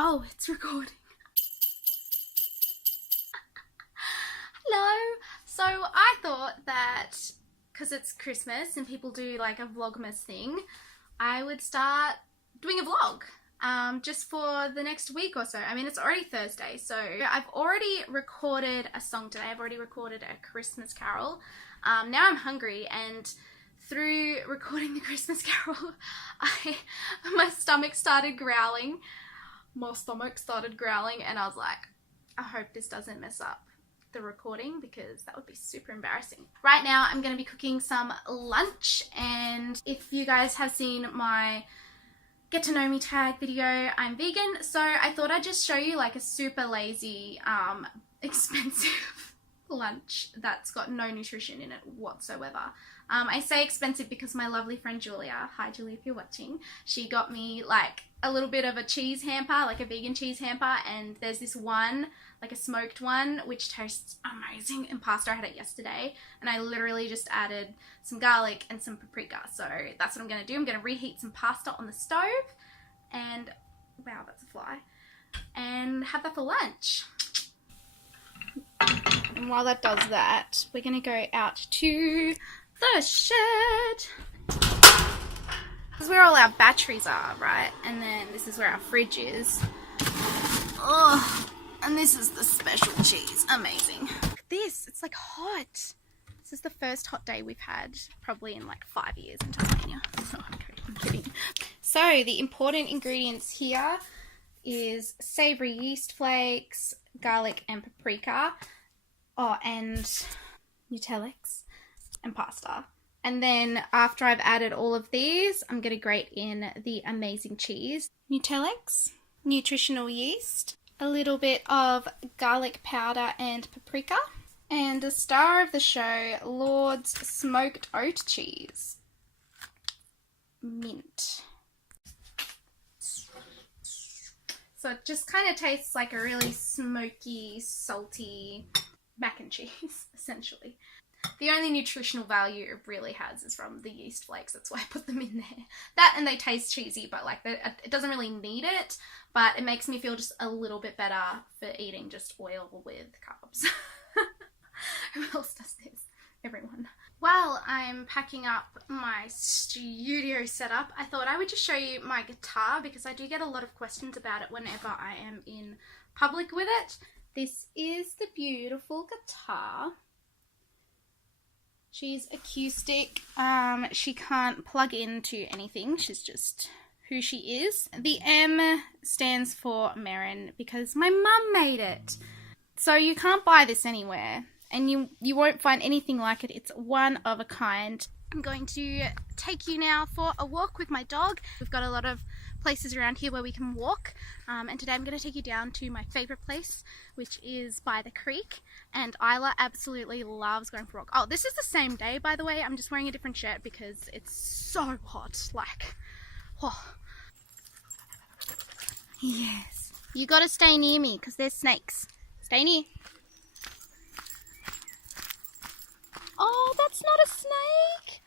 Oh, it's recording. Hello. So I thought that because it's Christmas and people do like a Vlogmas thing, I would start doing a vlog just for the next week or so. I mean, it's already Thursday, so I've already recorded a song today. I've already recorded a Christmas carol. Now I'm hungry, and through recording the Christmas carol, my stomach started growling. And I was like, I hope this doesn't mess up the recording because that would be super embarrassing. Right now I'm going to be cooking some lunch, and if you guys have seen my get to know me tag video, I'm vegan, so I thought I'd just show you like a super lazy, expensive lunch that's got no nutrition in it whatsoever. I say expensive because my lovely friend Julia, hi Julia if you're watching, she got me like a little bit of a cheese hamper, like a vegan cheese hamper, and there's this one, like a smoked one, which tastes amazing, and pasta. I had it yesterday, and I literally just added some garlic and some paprika, so that's what I'm going to do. I'm going to reheat some pasta on the stove, and wow, that's a fly, and have that for lunch. And while that does that, we're going to go out to the shed. This is where all our batteries are, right? And then this is where our fridge is. Oh, and this is the special cheese. Amazing. Look at this. It's like hot. This is the first hot day we've had probably in like 5 years in Tasmania. Oh, I'm kidding. So the important ingredients here is savory yeast flakes, garlic and paprika, and Nutellix and pasta. And then after I've added all of these, I'm going to grate in the amazing cheese, Nutellix, nutritional yeast, a little bit of garlic powder and paprika, and a star of the show, Lord's smoked oat cheese, mint. So it just kind of tastes like a really smoky, salty mac and cheese, essentially. The only nutritional value it really has is from the yeast flakes. That's why I put them in there. That, and they taste cheesy, but like it doesn't really need it, but it makes me feel just a little bit better for eating just oil with carbs. Who else does this? Everyone. While I'm packing up my studio setup, I thought I would just show you my guitar because I do get a lot of questions about it whenever I am in public with it. This is the beautiful guitar. She's acoustic. She can't plug into anything. She's just who she is. The M stands for Marin because my mum made it. So you can't buy this anywhere, and you won't find anything like it. It's one of a kind. I'm going to take you now for a walk with my dog. We've got a lot of places around here where we can walk, and today I'm going to take you down to my favourite place, which is by the creek, and Isla absolutely loves going for a walk. Oh, this is the same day, by the way. I'm just wearing a different shirt because it's so hot, like, oh. Yes. You got to stay near me because there's snakes. Stay near. Oh, that's not a snake.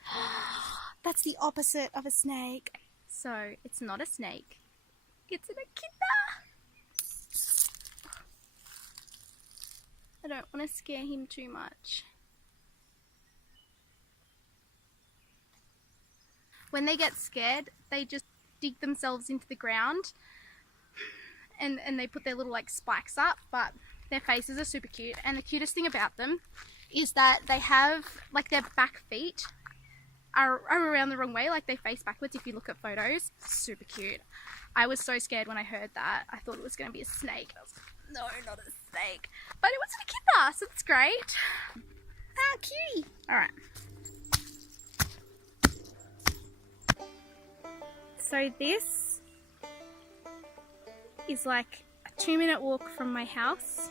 That's the opposite of a snake. So, it's not a snake. It's an echidna. I don't want to scare him too much. When they get scared, they just dig themselves into the ground and they put their little like spikes up, but their faces are super cute. And the cutest thing about them is that they have like their back feet are around the wrong way, like they face backwards if you look at photos. Super cute. I was so scared when I heard that. I thought it was going to be a snake. I was like, no, not a snake. But it was an echidna, so that's great. Ah, cutie. Alright. So this is like a 2-minute walk from my house.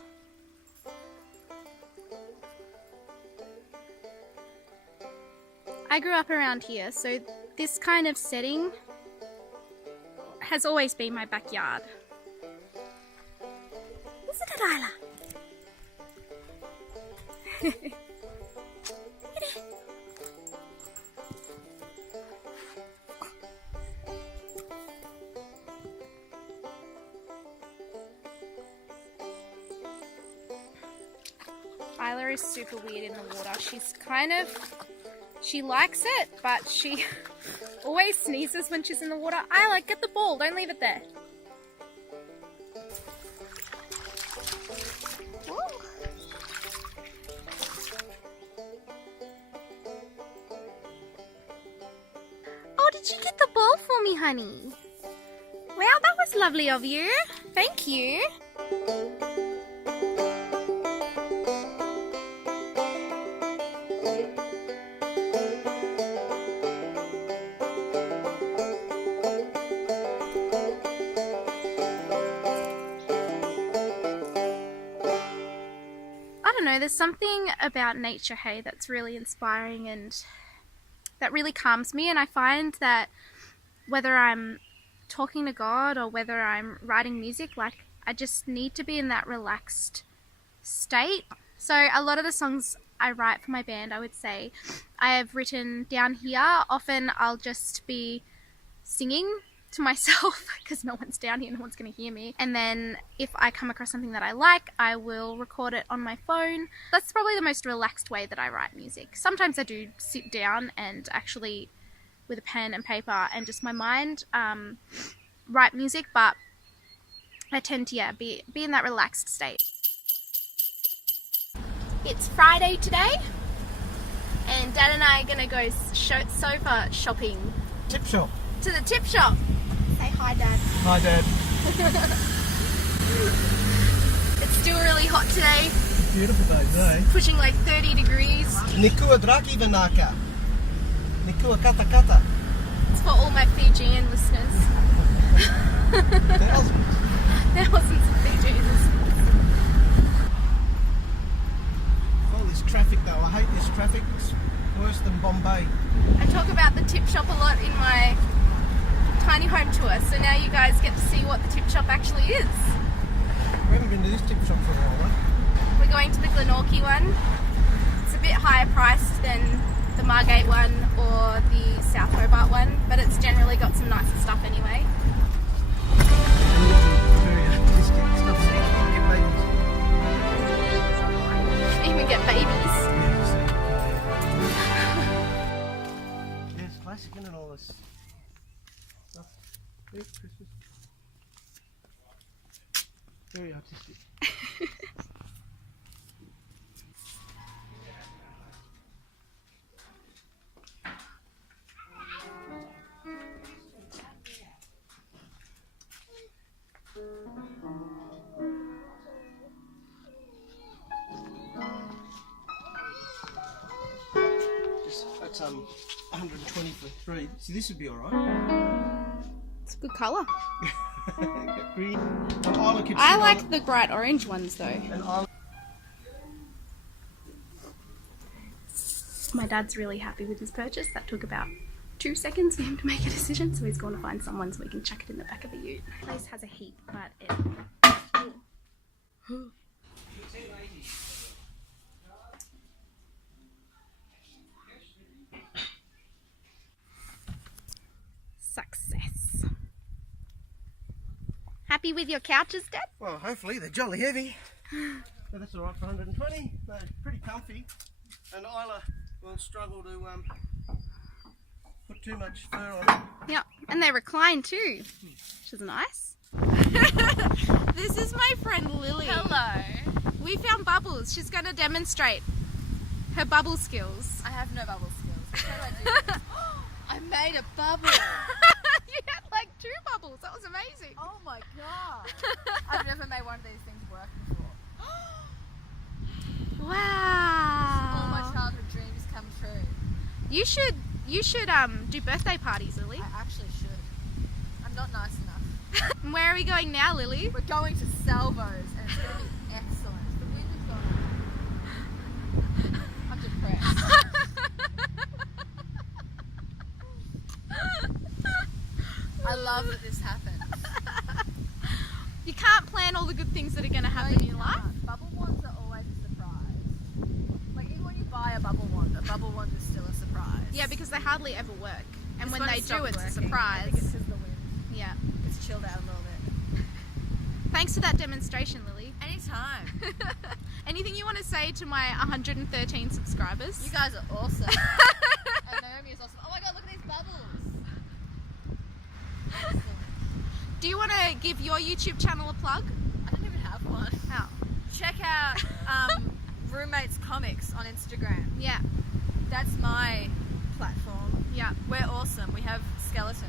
I grew up around here, so this kind of setting has always been my backyard. Isn't it, Isla? Isla is super weird in the water. She likes it, but she always sneezes when she's in the water. Isla, get the ball. Don't leave it there. Ooh. Oh, did you get the ball for me, honey? Wow, that was lovely of you. Thank you. I don't know, there's something about nature, hey, that's really inspiring and that really calms me. And I find that whether I'm talking to God or whether I'm writing music, like I just need to be in that relaxed state. So a lot of the songs I write for my band, I would say, I have written down here. Often I'll just be singing to myself because no one's down here, no one's going to hear me. And then if I come across something that I like, I will record it on my phone. That's probably the most relaxed way that I write music. Sometimes I do sit down and actually with a pen and paper and just my mind write music, but I tend to be in that relaxed state. It's Friday today and Dad and I are going to go sofa shopping. Tip shop. To the tip shop. Say hi, Dad. Hi, Dad. It's still really hot today. Beautiful day today. Pushing like 30 degrees. Nikua draki vanaka. Nikua kata kata. It's for all my Fijian listeners. Thousands. Thousands of Fijian listeners. All this traffic though. I hate this traffic. It's worse than Bombay. I talk about the tip shop a lot in my tiny home tour, so now you guys get to see what the tip shop actually is. We haven't been to this tip shop for a while, right? We're going to the Glenorchy one. It's a bit higher priced than the Margate one or the South Hobart one, but it's generally got some nicer stuff anyway. Very artistic stuff. So you can get babies. Even get babies. Yeah, it's classic, isn't it, all this stuff? Yeah, Christmas. Very artistic. That's 120 for 3. See, this would be alright. It's a good colour. Green. Isla could I sit like on the bright orange ones though. an island. My dad's really happy with his purchase. That took about 2 seconds for him to make a decision, so he's going to find someone so we can chuck it in the back of the ute. The place has a heat, but it... Success. Happy with your couches, Dad? Well, hopefully they're jolly heavy. But that's alright for 120. They're pretty comfy. And Isla will struggle to put too much fur on it. Yeah, and they recline too, which is nice. This is my friend Lily. Hello. We found Bubbles. She's going to demonstrate her bubble skills. I have no bubble skills. What do I do? I made a bubble. You had like 2 bubbles. That was amazing. Oh my god. I've never made one of these things work before. All Wow. my childhood dreams come true. You should do birthday parties, Lily. I actually should. I'm not nice enough. And where are we going now, Lily? We're going to Salvos and it's going to be excellent. The wind is gone. I'm depressed. I love that this happened. You can't plan all the good things that are going to happen in your life. Bubble wands are always a surprise. Like even when you buy a bubble wand is still a surprise. Yeah, because they hardly ever work. And This when one they do, stopped it's a working. I surprise. think it's because the wind. Yeah. It's chilled out a little bit. Thanks for that demonstration, Lily. Anytime. Anything you want to say to my 113 subscribers? You guys are awesome. And Naomi is awesome. Oh my god, look at these bubbles. Awesome. Do you want to give your YouTube channel a plug? I don't even have one. How? Check out Roommates Comics on Instagram. Yeah. That's my platform. Yeah. We're awesome. We have skeletons.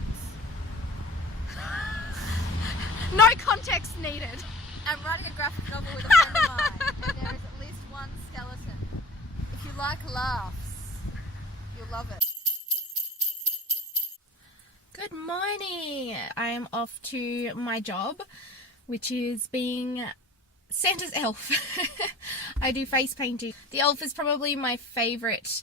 No context needed. I'm writing a graphic novel with a friend of mine, and there is at least one skeleton. If you like laughs, you'll love it. Good morning. I am off to my job, which is being Santa's elf. I do face painting. The elf is probably my favourite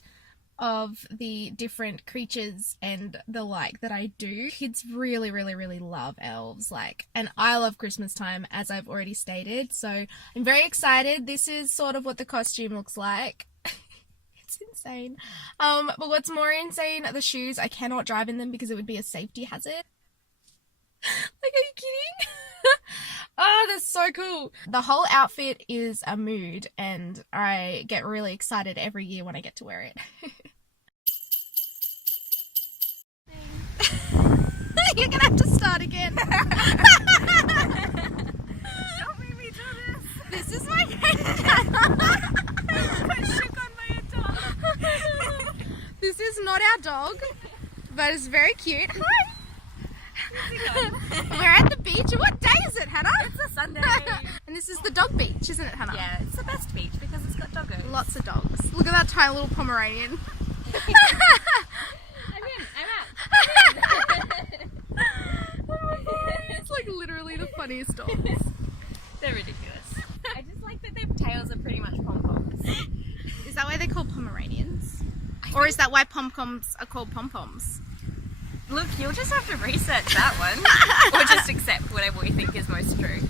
of the different creatures and the like that I do. Kids really love elves, like, and I love Christmas time, as I've already stated, so I'm very excited. This is sort of what the costume looks like. It's insane. But what's more insane are the shoes. I cannot drive in them because it would be a safety hazard. Like, are you kidding? Oh, that's so cool. The whole outfit is a mood, and I get really excited every year when I get to wear it. You're gonna have to start again. Don't make me do this. This is my channel. I shook on my dog. This is not our dog, but it's very cute. Hi. We're at the beach. What day is it, Hannah? It's a Sunday. And this is the dog beach, isn't it, Hannah? Yeah, it's the best beach because it's got doggos. Lots of dogs. Look at that tiny little Pomeranian. I'm out. It's like literally the funniest dogs. They're ridiculous. I just like that their tails are pretty much pom-poms. Is that why they're called Pomeranians? Or is that why pom-poms are called pom-poms? Look, you'll just have to research that one. Or just accept whatever we think is most true.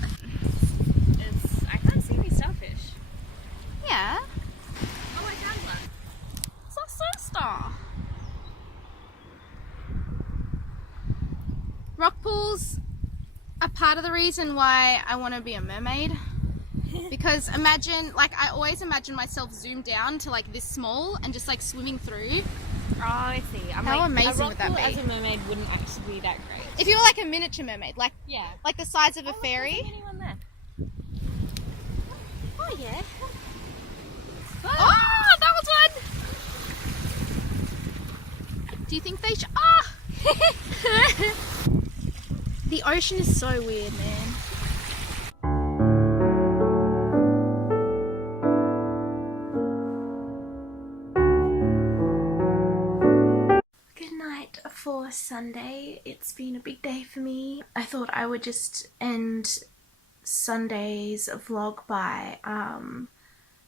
I can't see any starfish. Yeah. Oh, I found one. It's a star. Rock pools are part of the reason why I want to be a mermaid. Because imagine, like, I always imagine myself zoomed down to like this small and just like swimming through. Oh, I see. How amazing would that be? As a mermaid wouldn't actually be that great. If you were like a miniature mermaid, like Yeah. like the size of a Look, fairy. there's anyone there? Oh, yeah. Oh, that was one! Do you think they should? Ah! The ocean is so weird, man. Good night for Sunday. It's been a big day for me. I thought I would just end Sunday's vlog by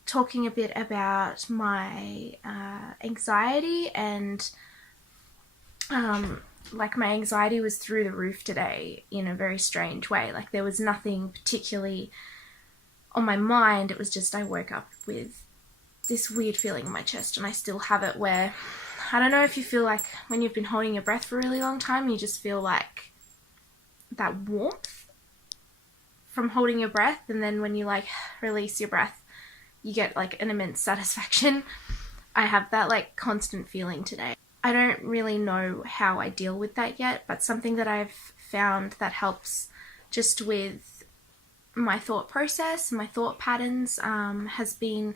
talking a bit about my anxiety, and like my anxiety was through the roof today in a very strange way. Like there was nothing particularly on my mind, it was just I woke up with this weird feeling in my chest, and I still have it, where I don't know if you feel like when you've been holding your breath for a really long time, you just feel like that warmth from holding your breath, and then when you like release your breath you get like an immense satisfaction. I have that like constant feeling today. I don't really know how I deal with that yet, but something that I've found that helps just with my thought process, my thought patterns, has been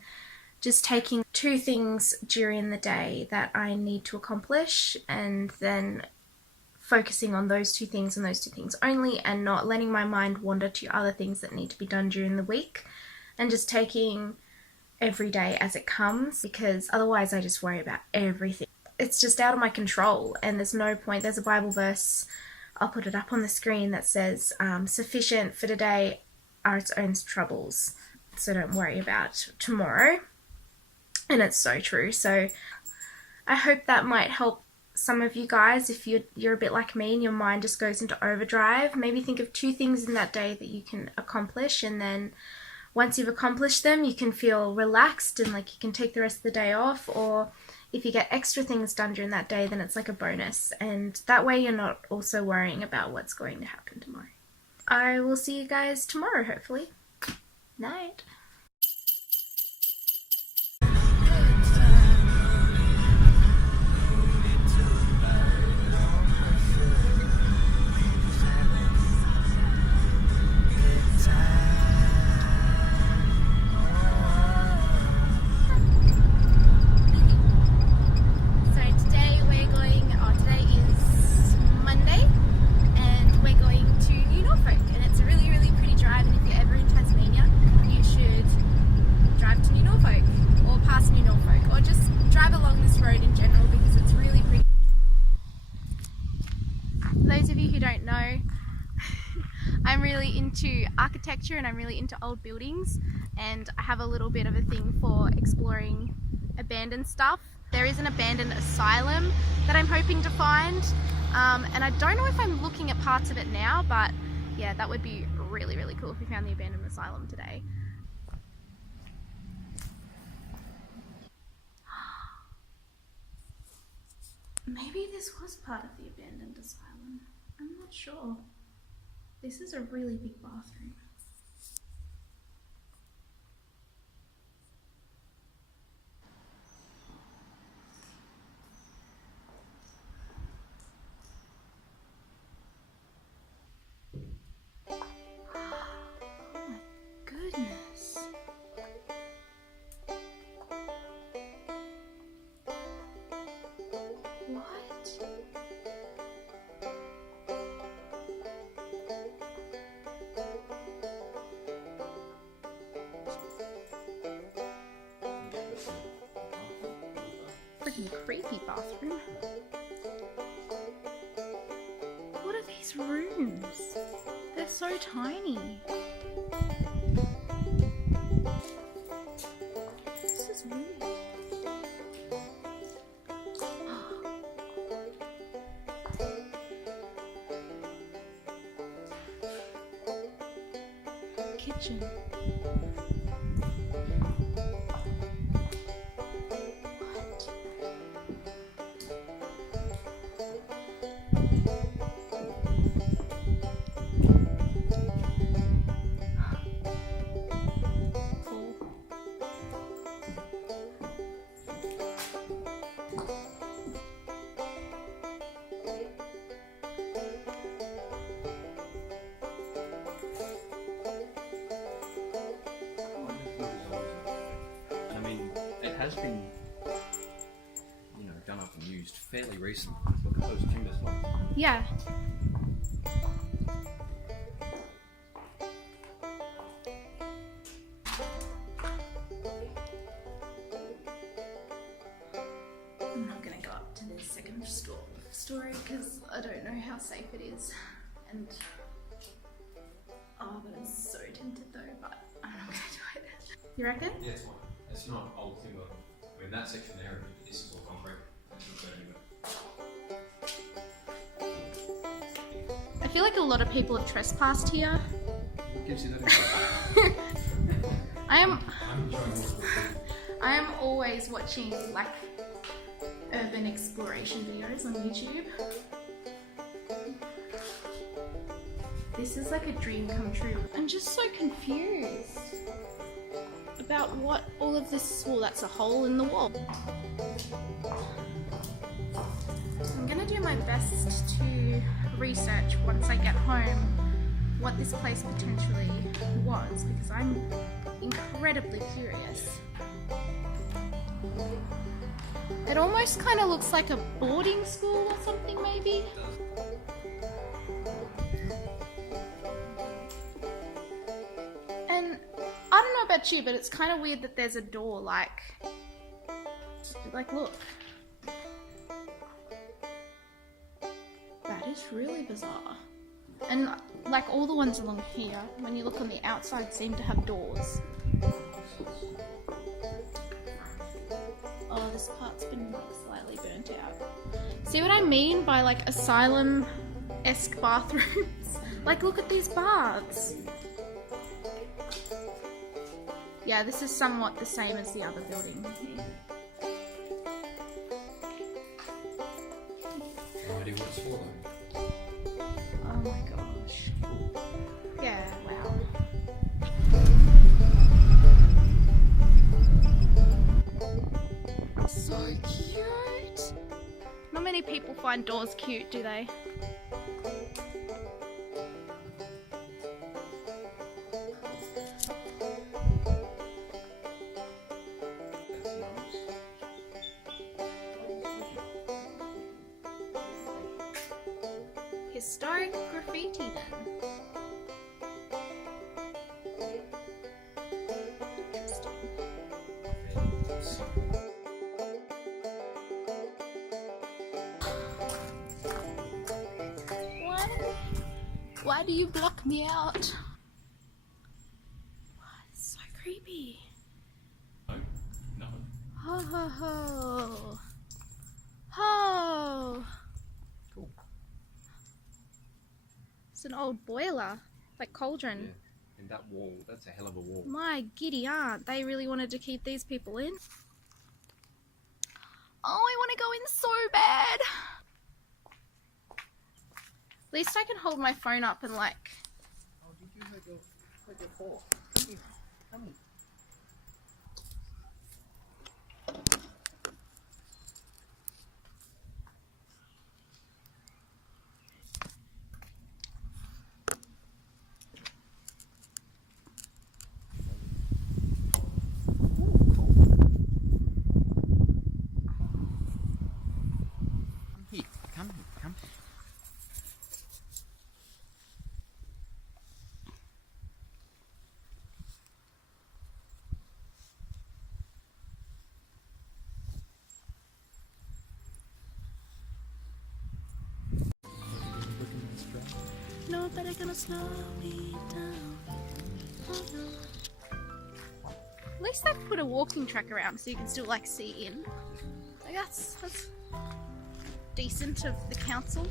just taking 2 things during the day that I need to accomplish, and then focusing on those 2 things and those 2 things only, and not letting my mind wander to other things that need to be done during the week, and just taking every day as it comes, because otherwise I just worry about everything. It's just out of my control, and there's no point. There's a Bible verse, I'll put it up on the screen, that says sufficient for today are its own troubles, so don't worry about tomorrow. And it's so true. So I hope that might help some of you guys if you're a bit like me and your mind just goes into overdrive. Maybe think of 2 things in that day that you can accomplish, and then once you've accomplished them you can feel relaxed and like you can take the rest of the day off, or if you get extra things done during that day then it's like a bonus, and that way you're not also worrying about what's going to happen tomorrow. I will see you guys tomorrow, hopefully. Night. those of you who don't know, I'm really into architecture and I'm really into old buildings, and I have a little bit of a thing for exploring abandoned stuff. There is an abandoned asylum that I'm hoping to find, and I don't know if I'm looking at parts of it now, but yeah, that would be really, really cool if we found the abandoned asylum today. Maybe this was part of the abandoned asylum. I'm not sure. This is a really big bathroom. Oh my goodness. What? Freaking creepy bathroom. What are these rooms? They're so tiny. This is weird. Kitchen. What? Cool. I mean, it has been, done up and used fairly recently. Look at those timbers, like. Yeah. I'm not gonna go up to the second story because I don't know how safe it is, and but I'm so tempted though, but I'm not gonna do it. You reckon? Yeah, it's fine. It's not old timber. I mean, that section there, this is all concrete. It shouldn't go anywhere. I feel like a lot of people have trespassed here. What gives you that impression? I'm enjoying this. I am always watching like urban exploration videos on YouTube. This is like a dream come true. I'm just so confused about what all of this, well, that's a hole in the wall. I'm gonna do my best to research once I get home what this place potentially was, because I'm incredibly curious. It almost kind of looks like a boarding school or something, maybe. And I don't know about you, but it's kind of weird that there's a door, like look. That is really bizarre. And like all the ones along here, when you look on the outside, seem to have doors. Oh, this part's been like slightly burnt out. See what I mean by like asylum-esque bathrooms? Like, look at these baths. Yeah, this is somewhat the same as the other building. No idea what it's for though. Oh my gosh. Yeah, wow. So cute. Not many people find doors cute, do they? That's nice. Historic graffiti then. Interesting. What? Why do you block me out? It's so creepy. No. No. Ho ho ho. Ho. Cool. It's an old boiler, like cauldron. Yeah. And that wall, that's a hell of a wall. My giddy aunt, they really wanted to keep these people in. Oh, I want to go in so bad. At least I can hold my phone up and like... Oh, did you hurt your paw? Here, come in. Here, come. Nobody gonna slow me down. Oh, no. At least they've put a walking track around so you can still like see in. Like that's decent of the council.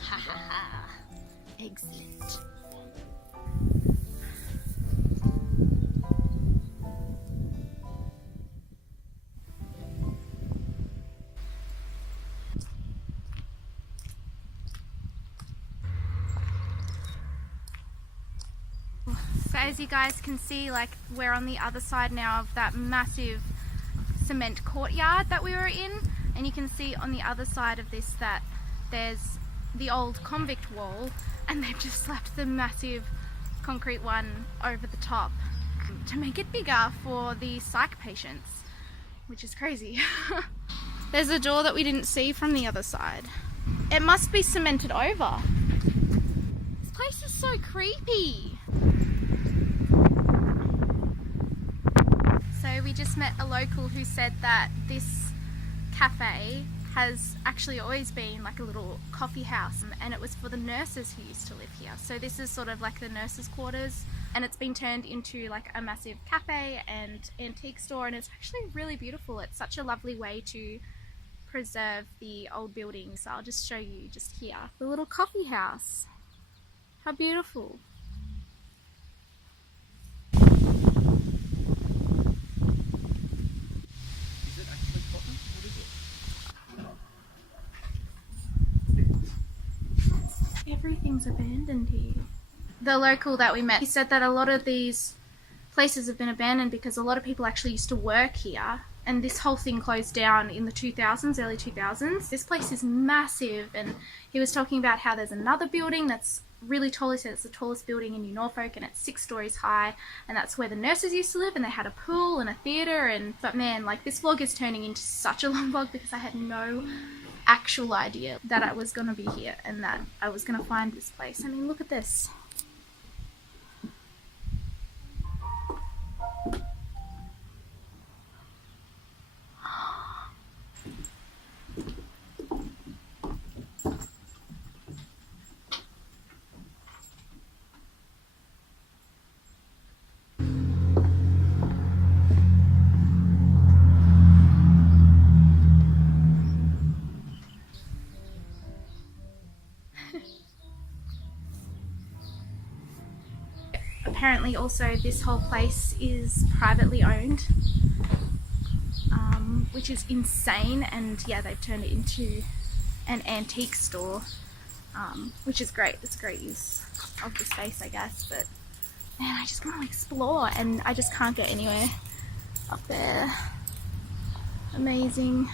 Ha ha ha. Excellent. So as you guys can see, like we're on the other side now of that massive cement courtyard that we were in, and you can see on the other side of this that there's the old convict wall, and they've just slapped the massive concrete one over the top to make it bigger for the psych patients, which is crazy. There's a door that we didn't see from the other side. It must be cemented over. This place is so creepy. So we just met a local who said that this cafe has actually always been like a little coffee house, and it was for the nurses who used to live here. So this is sort of like the nurses' quarters, and it's been turned into like a massive cafe and antique store, and it's actually really beautiful. It's such a lovely way to preserve the old buildings. So I'll just show you just here, the little coffee house. How beautiful. Everything's abandoned here. The local that we met, he said that a lot of these places have been abandoned because a lot of people actually used to work here, and this whole thing closed down in the 2000s, early 2000s. This place is massive, and he was talking about how there's another building that's really tall. He said it's the tallest building in New Norfolk, and it's 6 stories high, and that's where the nurses used to live, and they had a pool and a theatre. But man, like this vlog is turning into such a long vlog because I had no actual idea that I was gonna be here and that I was gonna find this place. I mean, look at this. Apparently also this whole place is privately owned, which is insane, and yeah, they've turned it into an antique store, which is great. It's a great use of the space, I guess, but man, I just want to explore and I just can't get anywhere up there. Amazing.